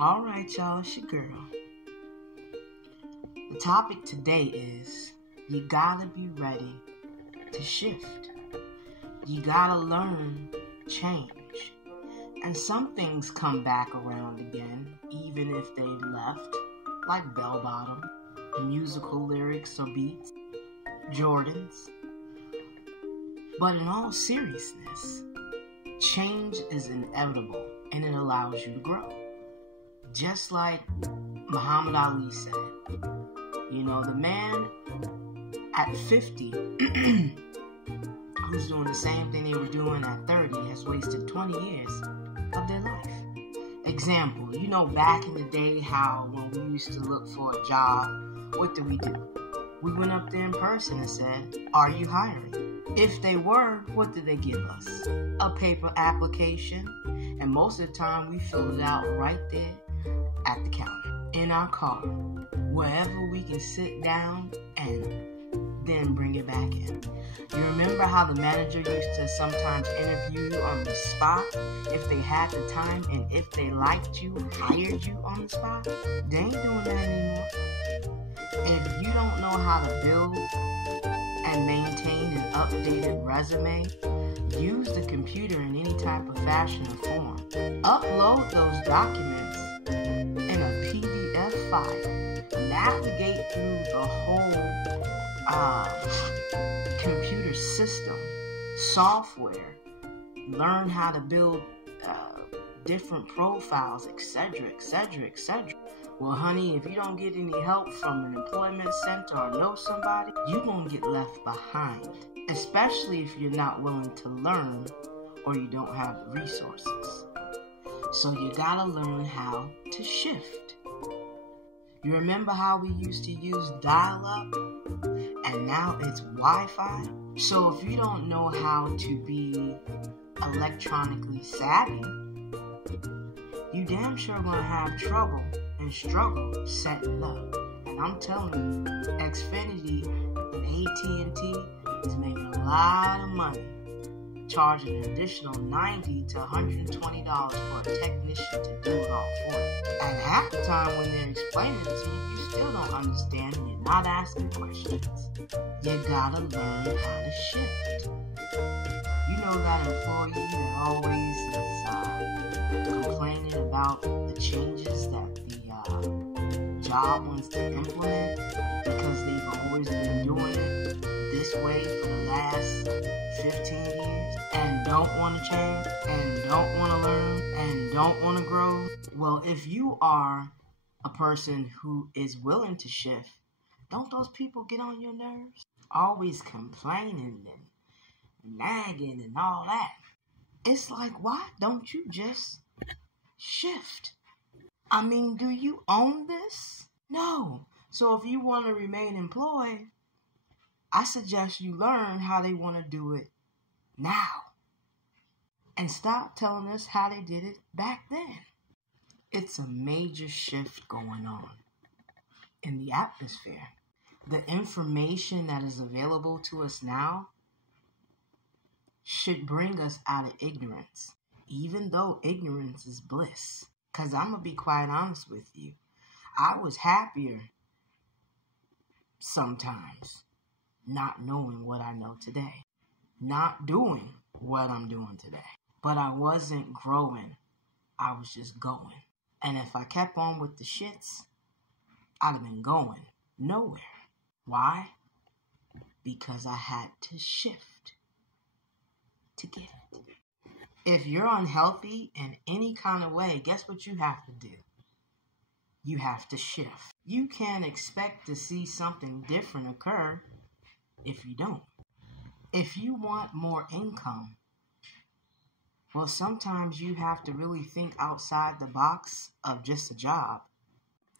All right, y'all, it's your girl. The topic today is you gotta be ready to shift. You gotta learn change. And some things come back around again, even if they left, like bell bottom, musical lyrics or beats, Jordans. But in all seriousness, change is inevitable and it allows you to grow. Just like Muhammad Ali said, the man at 50 who's doing the same thing they were doing at 30 has wasted 20 years of their life. Example, back in the day how when we used to look for a job, what did? We went up there in person and said, are you hiring? If they were, what did they give us? A paper application. And most of the time we filled it out right there at the counter, in our car, wherever we can sit down and then bring it back in. You remember how the manager used to sometimes interview you on the spot if they had the time, and if they liked you, hired you on the spot? They ain't doing that anymore. If you don't know how to build and maintain an updated resume, use the computer in any type of fashion or form. Upload those documents in a PDF file. Navigate through the whole computer system, software. Learn how to build different profiles, etc., etc., etc. Well, honey, if you don't get any help from an employment center or know somebody, you're going to get left behind, especially if you're not willing to learn or you don't have the resources. So you got to learn how to shift. You remember how we used to use dial-up and now it's Wi-Fi? So if you don't know how to be electronically savvy, you damn sure gonna have trouble and struggle setting it up. And I'm telling you, Xfinity and AT&T is making a lot of money, charging an additional $90 to $120 for a technician to do it all for you. And half the time when they're explaining it to you, you still don't understand and you're not asking questions. You gotta learn how to shift. You know that employee that always is complaining about the changes that the job wants to implement because they've always been doing it this way for the last 15 years and don't want to change and don't want to learn and don't want to grow. Well, if you are a person who is willing to shift, don't those people get on your nerves? Always complaining and nagging and all that. It's like, why don't you just shift? I mean, do you own this? No. So if you want to remain employed, I suggest you learn how they want to do it now. And stop telling us how they did it back then. It's a major shift going on in the atmosphere. The information that is available to us now should bring us out of ignorance, even though ignorance is bliss. Because I'm going to be quite honest with you. I was happier sometimes not knowing what I know today, not doing what I'm doing today. But I wasn't growing. I was just going. And if I kept on with the shits, I'd have been going nowhere. Why? Because I had to shift to get it. If you're unhealthy in any kind of way, guess what you have to do? You have to shift. You can't expect to see something different occur if you don't. If you want more income, well, sometimes you have to really think outside the box of just a job,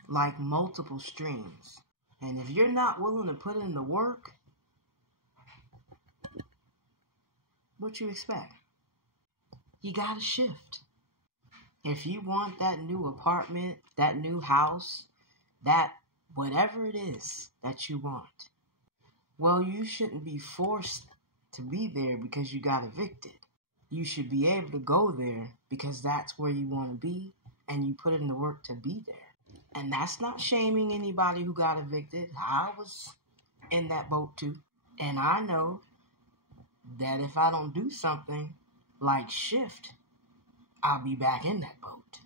like multiple streams. And if you're not willing to put in the work, what you expect? You gotta shift. If you want that new apartment, that new house, that whatever it is that you want, well, you shouldn't be forced to be there because you got evicted. You should be able to go there because that's where you want to be and you put in the work to be there. And that's not shaming anybody who got evicted. I was in that boat too. And I know that if I don't do something like shift, I'll be back in that boat.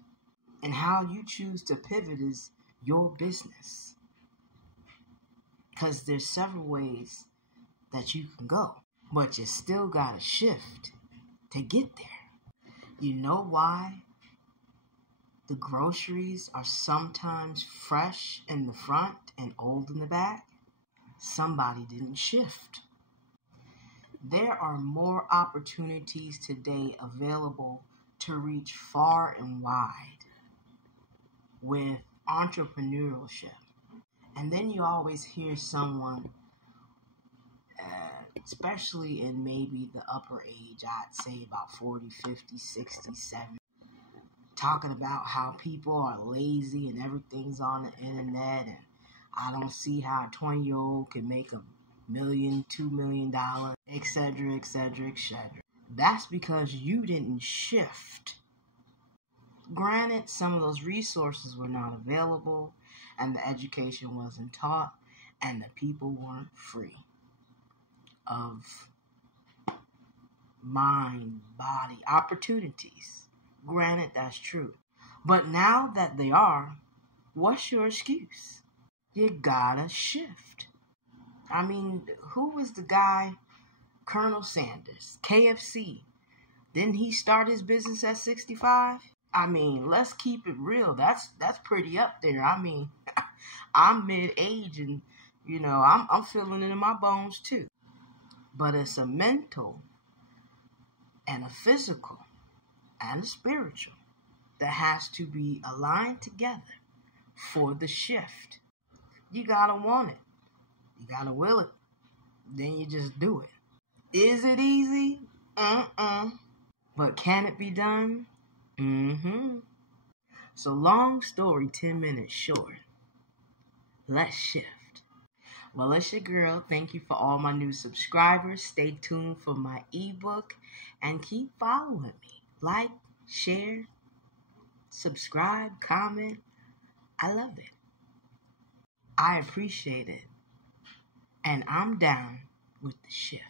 And how you choose to pivot is your business. Because there's several ways that you can go. But you still got to shift to get there. You know why the groceries are sometimes fresh in the front and old in the back? Somebody didn't shift. There are more opportunities today available to reach far and wide with entrepreneurship. And then you always hear someone, especially in maybe the upper age, I'd say about 40, 50, 60, 70, talking about how people are lazy and everything's on the internet, and I don't see how a 20-year-old can make $1 million, $2 million, etc., etc., etc. That's because you didn't shift. Granted, some of those resources were not available, and the education wasn't taught, and the people weren't free of mind, body, opportunities. Granted, that's true. But now that they are, what's your excuse? You gotta shift. I mean, who was the guy, Colonel Sanders, KFC? Didn't he start his business at 65? I mean, let's keep it real. That's pretty up there. I mean, I'm mid-age and, I'm feeling it in my bones too. But it's a mental and a physical and a spiritual that has to be aligned together for the shift. You gotta want it. You gotta will it. Then you just do it. Is it easy? But can it be done? So long story, 10 minutes short. Let's shift. Well, it's your girl. Thank you for all my new subscribers. Stay tuned for my ebook and keep following me. Like, share, subscribe, comment. I love it. I appreciate it. And I'm down with the shift.